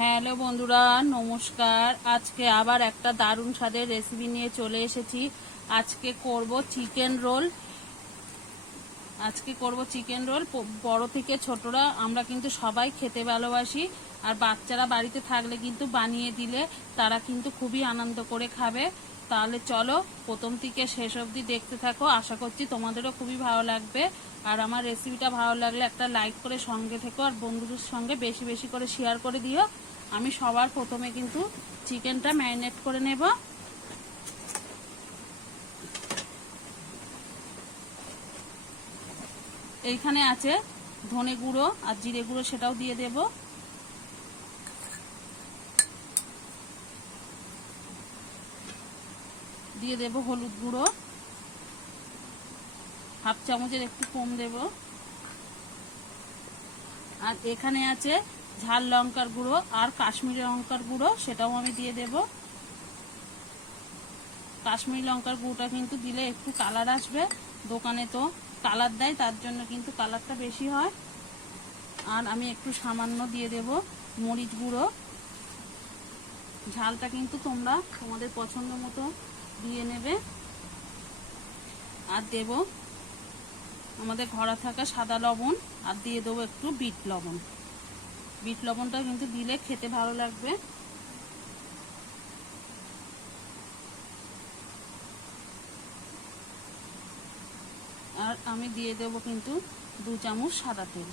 Hello বন্ধুরা, নমস্কার। আজকে আবার একটা দারুণ স্বাদের রেসিপি নিয়ে চলে এসেছি। আজকে করব চিকেন রোল। বড় থেকে ছোটরা আমরা কিন্তু সবাই খেতে ভালোবাসি, আর বাচ্চারা বাড়িতে থাকলে কিন্তু বানিয়ে দিলে তারা কিন্তু খুবই আনন্দ করে খাবে। তাহলে চলো প্রথম থেকে শেষ অবধি দেখতে থাকো। আশা করছি তোমাদেরও খুবই ভালো লাগবে। আর আমার রেসিপিটা ভালো লাগলে একটা লাইক করে সঙ্গে থেকো, আর বন্ধুদের সঙ্গে বেশি বেশি করে শেয়ার করে দিও। আমি সবার প্রথমে কিন্তু চিকেনটা ম্যারিনেট করে নেব। এইখানে আছে ধনে গুঁড়ো আর জিরে গুঁড়ো, সেটাও দিয়ে দেব। দিয়ে দেব হলুদ গুঁড়ো, হাফ চামচের একটু কম দেব। আর এখানে আছে ঝাল লঙ্কার গুঁড়ো আর কাশ্মীরি লঙ্কার গুঁড়ো, সেটাও আমি দিয়ে দেব। কাশ্মীরি লঙ্কার গুঁড়োটা কিন্তু দিলে একটু কালার আসবে, দোকানে তো কালার দেয়, তার জন্য কিন্তু কালারটা বেশি হয়। আর আমি একটু সামান্য দিয়ে দেব মরিচ গুঁড়ো। ঝালটা কিন্তু তোমরা তোমাদের পছন্দ মতো দিয়ে নেবে। আর দেব আমাদের ঘরে থাকা সাদা লবণ, আর দিয়ে দেবো একটু বিট লবণ। বিট লবণটা কিন্তু দিলে খেতে ভালো লাগবে। আর আমি দিয়ে দেব কিন্তু 2 চামচ সাদা তেল।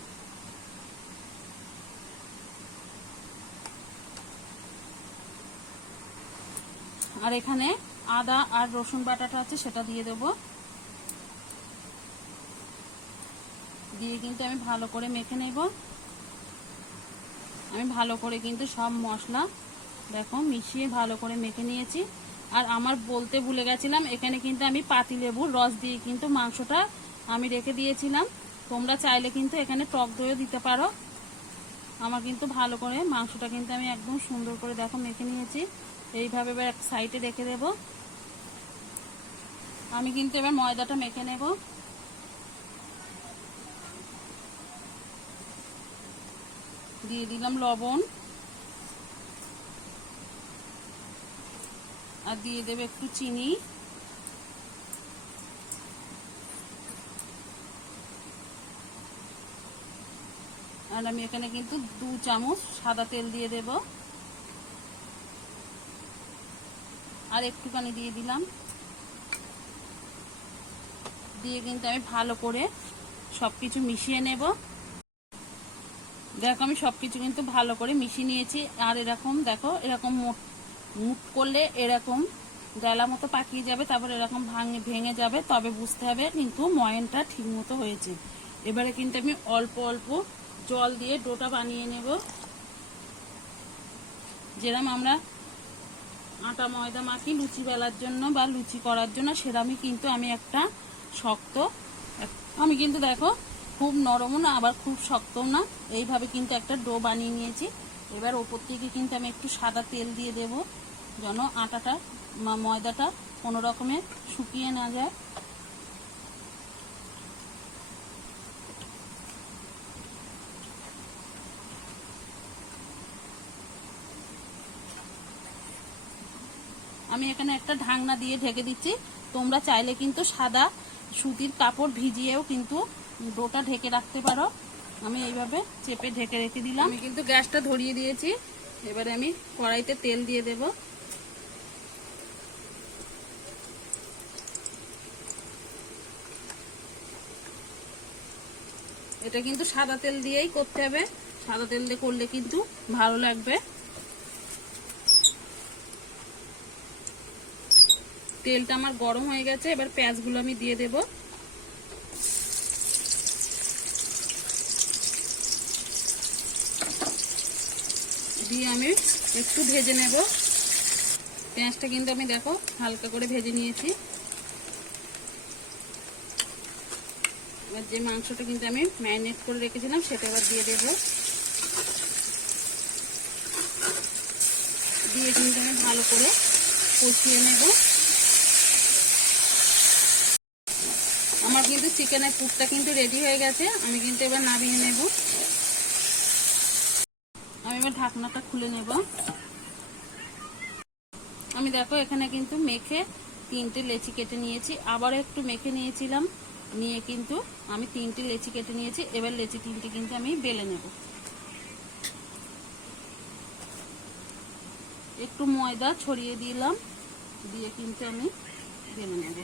আর এখানে আদা আর রসুন বাটাটা আছে, সেটা দিয়ে দেব। দিয়ে কিন্তু আমি ভালো করে মেখে নেব। আমি ভালো করে কিন্তু সব মশলা দেখো মিশিয়ে ভালো করে মেখে নিয়েছি। আর আমার বলতে ভুলে গেছিলাম, এখানে কিন্তু আমি পাতিলেবুর রস দিয়ে কিন্তু মাংসটা আমি রেখে দিয়েছিলাম। তোমরা চাইলে কিন্তু এখানে টক দইও দিতে পারো। আমার কিন্তু ভালো করে মাংসটা কিন্তু আমি একদম সুন্দর করে দেখো মেখে নিয়েছি। এইভাবে এবার এক সাইডে রেখে দেব। আমি কিন্তু এবার ময়দাটা মেখে নেব। দিয়ে দিলাম লবণ, আর দিয়ে দেবে একটু চিনি। আর আমি এখানে কিন্তু 2 চামচ সাদা তেল দিয়ে দেব। আর একটুখানি দিয়ে দিলাম। দিয়ে কিন্তু আমি ভালো করে সবকিছু মিশিয়ে নেব। দেখো আমি সবকিছু কিন্তু ভালো করে মিশিয়ে নিয়েছি। আর এরকম দেখো, এরকম মুট করলে এরকম ডেলা মতো পাকিয়ে যাবে, তারপর এরকম ভেঙে যাবে, তবে বুঝতে হবে কিন্তু ময়নটা ঠিক মতো হয়েছে। এবারে কিন্তু আমি অল্প অল্প জল দিয়ে ডোটা বানিয়ে নেব। যেরকম আমরা আটা ময়দা মাখি লুচি বেলার জন্য বা লুচি করার জন্য, সেরকমই কিন্তু আমি একটা শক্ত, আমি কিন্তু দেখো খুব নরমও না আবার খুব শক্তও না, এইভাবে কিন্তু একটা ডো বানিয়ে নিয়েছি। এবার ওপর থেকে কিন্তু আমি একটু সাদা তেল দিয়ে দেব, যেন আটাটা ময়দাটা কোনো রকমে শুকিয়ে না যায়। আমি এখানে একটা ঢাকনা দিয়ে ঢেকে দিচ্ছি। তোমরা চাইলে কিন্তু সাদা সুতির কাপড় ভিজিয়েও কিন্তু ডোটা ঢেকে রাখতে পারো। আমি এইভাবে চেপে ঢেকে রেখে দিলাম। আমি কিন্তু গ্যাসটা ধরিয়ে দিয়েছি। এবারে আমি কড়াইতে তেল দিয়ে দেব। এটা কিন্তু সাদা তেল দিয়েই করতে হবে, সাদা তেল দিয়ে করলে কিন্তু ভালো লাগবে। তেলটা আমার গরম হয়ে গেছে, এবার পেঁয়াজগুলো আমি দিয়ে দেব। দিয়ে আমি একটু ভেজে নেব। পেঁয়াজটা কিন্তু আমি দেখো হালকা করে ভেজে নিয়েছি। এবার যে মাংসটা কিন্তু আমি ম্যারিনেট করে রেখেছিলাম সেটা এবার দিয়ে দেব। দিয়ে কিন্তু আমি ভালো করে কষিয়ে নেব। আমার কিন্তু চিকেনের পুরটা কিন্তু রেডি হয়ে গেছে। আমি কিন্তু এবার নামিয়ে নেব। আমি এবার ঢাকনাটা খুলে নেব। আমি দেখো এখানে কিন্তু মেখে 3টে লেচি কেটে নিয়েছি, আবারও একটু মেখে নিয়েছিলাম, নিয়ে কিন্তু আমি 3টে লেচি কেটে নিয়েছি। এবার লেচি 3টে কিন্তু আমি বেলে নেব। একটু ময়দা ছড়িয়ে দিলাম, দিয়ে কিন্তু আমি বেলে নেব।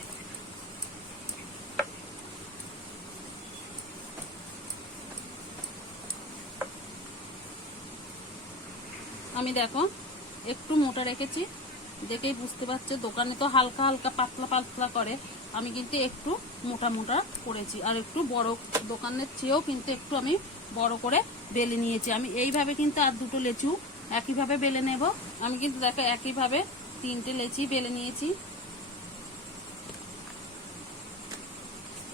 আমি দেখো একটু মোটা রেখেছি, দেখেই বুঝতে পারছো, দোকানে তো হালকা হালকা পাতলা পাতলা করে, আমি কিন্তু একটু মোটা মোটা করেছি, আর একটু বড়, দোকানের চেয়েও কিন্তু একটু আমি বড় করে বেলে নিয়েছি। আমি এইভাবে কিন্তু আর 2টো লেচু একইভাবে বেলে নেব। আমি কিন্তু দেখো একইভাবে 3টে লেচি বেলে নিয়েছি।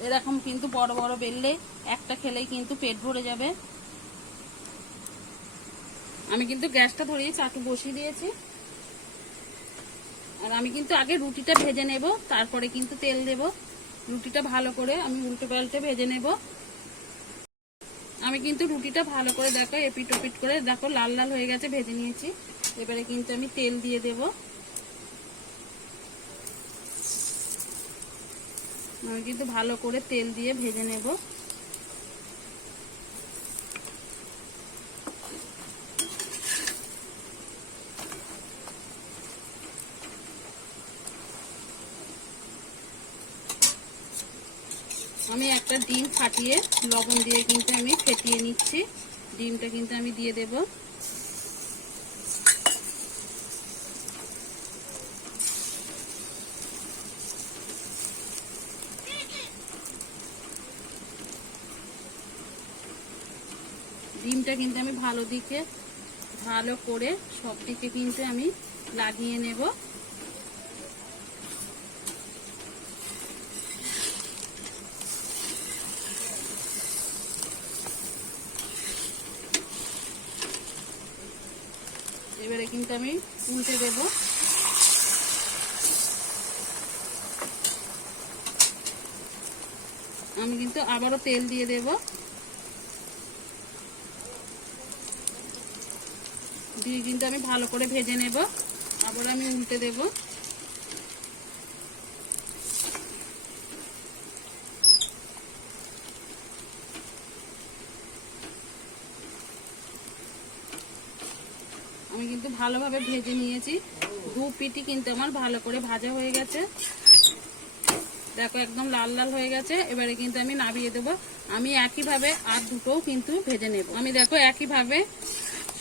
এরকম কিন্তু বড় বড় বেললে একটা খেলেই কিন্তু পেট ভরে যাবে। আমি কিন্তু গ্যাসটা ধরিয়ে চাটু বসিয়ে দিয়েছি, আর আমি কিন্তু আগে রুটিটা ভেজে নেব, তারপরে কিন্তু তেল দেব। রুটিটা ভালো করে আমি উল্টো পাল্টে ভেজে নেব। আমি কিন্তু রুটিটা ভালো করে দেখো এপিট ওপিট করে দেখো লাল লাল হয়ে গেছে, ভেজে নিয়েছি। এবারে কিন্তু আমি তেল দিয়ে দেব। আমি কিন্তু ভালো করে তেল দিয়ে ভেজে নেব। আমি একটা ডিম ফাটিয়ে লবণ দিয়ে কিন্তু আমি ফেটিয়ে নিচ্ছি। ডিমটা কিন্তু আমি দিয়ে দেব। ডিমটা কিন্তু আমি ভালো করে সব দিকে কিন্তু আমি লাগিয়ে নেব। এবারে কিন্তু আমি উল্টে দেব। আমি কিন্তু আবারও তেল দিয়ে দেব, দিয়ে কিন্তু আমি ভালো করে ভেজে নেব। আবার আমি উল্টে দেব। আমি কিন্তু ভালোভাবে ভেজে নিয়েছি, 2 পিঠই কিন্তু আমার ভালো করে ভাজা হয়ে গেছে। দেখো একদম লাল লাল হয়ে গেছে। এবারে কিন্তু আমি নামিয়ে দেবো। আমি একইভাবে আর 2টোও কিন্তু ভেজে নেব। আমি দেখো একইভাবে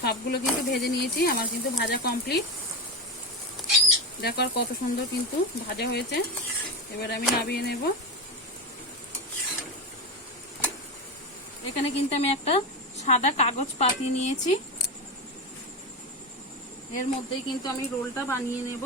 সবগুলো কিন্তু ভেজে নিয়েছি, আমার কিন্তু ভাজা কমপ্লিট। দেখো আর কত সুন্দর কিন্তু ভাজা হয়েছে। এবারে আমি নামিয়ে নেব। এখানে কিন্তু আমি একটা সাদা কাগজ পাতি নিয়েছি, এর মধ্যেই কিন্তু আমি রোলটা বানিয়ে নেব।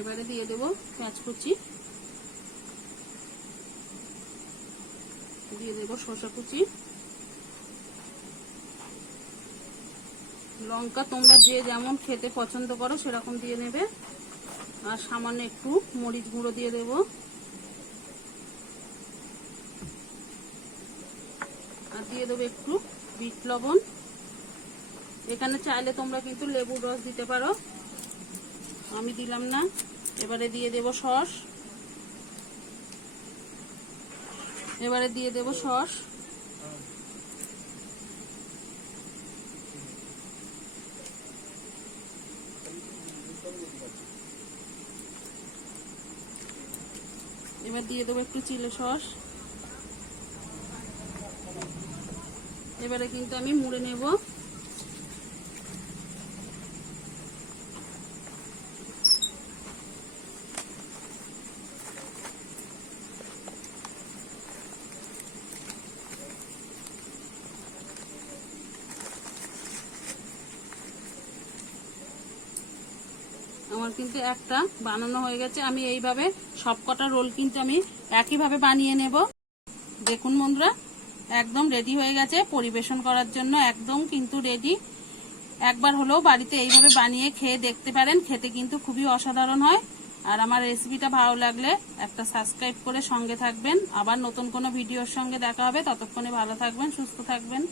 এবারে দিয়ে দেবো পেঁয়াজ কুচি, দিয়ে দেবো শসা কুচি, লঙ্কা তোমরা যে যেমন খেতে পছন্দ করো সেরকম দিয়ে নেবে, আর সামান্য একটু মরিচ গুঁড়ো দিয়ে দেবো, আর দিয়ে দেবো একটু বিট লবণ। এখানে চাইলে তোমরা কিন্তু লেবুর রস দিতে পারো, আমি দিলাম না। এবারে দিয়ে দেবো সস, এবারে দিয়ে দেবো সস। এবার দিয়ে দেবো একটু চিলি সস। এবারে কিন্তু আমি মুড়ে নেব। আমার কিন্তু একটা বানানো হয়ে গেছে। আমি এইভাবে সবকটা রোল কিন্তু আমি একইভাবে বানিয়ে নেব। দেখুন বন্ধুরা, একদম রেডি হয়ে গেছে পরিবেশন করার জন্য, একদম কিন্তু রেডি। একবার হলেও বাড়িতে এইভাবে বানিয়ে খেয়ে দেখতে পারেন, খেতে কিন্তু খুবই অসাধারণ হয়। আর আমার রেসিপিটা ভালো লাগলে একটা সাবস্ক্রাইব করে সঙ্গে থাকবেন। আবার নতুন কোনো ভিডিওর সঙ্গে দেখা হবে, ততক্ষণে ভালো থাকবেন, সুস্থ থাকবেন।